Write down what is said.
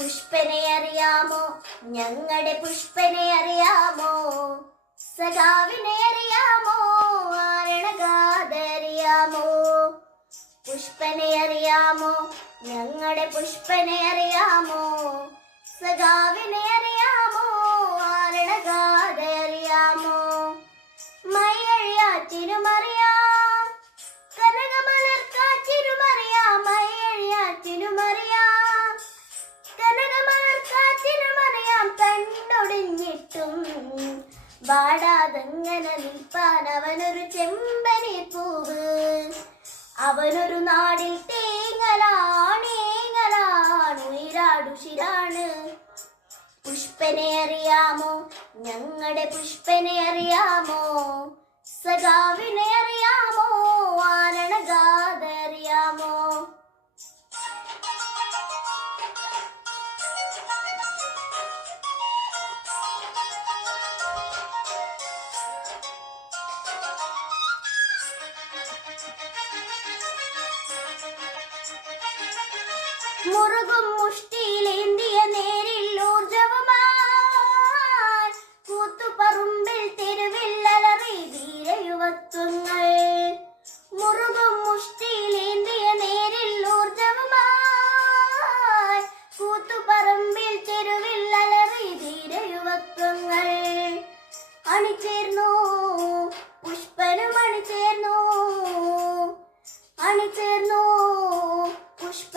പുഷ്പനെ അറിയാമോ? ഞങ്ങളുടെ പുഷ്പനെ അറിയാമോ? സഖാവിനെ അറിയാമോ? ആരണഗാഥ അറിയാമോ? പുഷ്പനെ അറിയാമോ? ഞങ്ങളുടെ പുഷ്പനെ അറിയാമോ? സഖാവിനെ അറിയാമോ? ആരണഗാഥ അറിയാമോ? മയ്യഴിയാറ്റിനുമറിയാം, കനകമലർക്കാറ്റിനുമറിയാം, മയ്യഴിയാറ്റിനുമറിയാം, കനകമലർക്കാറ്റിനുമറിയാം. കണ്ണൊടിഞ്ഞിട്ടും വാടാതങ്ങനെ നിൽപ്പാൻ അവനൊരു ചെമ്പനി പൂവ്, അവനൊരു നാടിൽ തേങ്ങലാണേങ്ങലാണ്, ഉയരാടുശിരാണ്. പുഷ്പനെ അറിയാമോ? ഞങ്ങളുടെ പുഷ്പനെ അറിയാമോ? സഖാവിനെ അറിയാമോ? ആരണഗാഥ അറിയാമോ? മുറുകും മുഷ്ടിയിലേന്തിയ നേരിൽ ഊർജവുമായി കൂത്തുപറമ്പിൽ തെരുവിൽ അലറി ധീരയുവത്വങ്ങൾ. മുറുകും മുഷ്ടിയിലേന്തിയ നേരിൽ ഊർജവുമായി കൂത്തുപറമ്പിൽ തെരുവിൽ അലറി ധീരയുവത്വങ്ങൾ. അണിചേർന്നു പുഷ്പനും അണിചേർന്നു, അണിചേർന്നു പുഷ്പ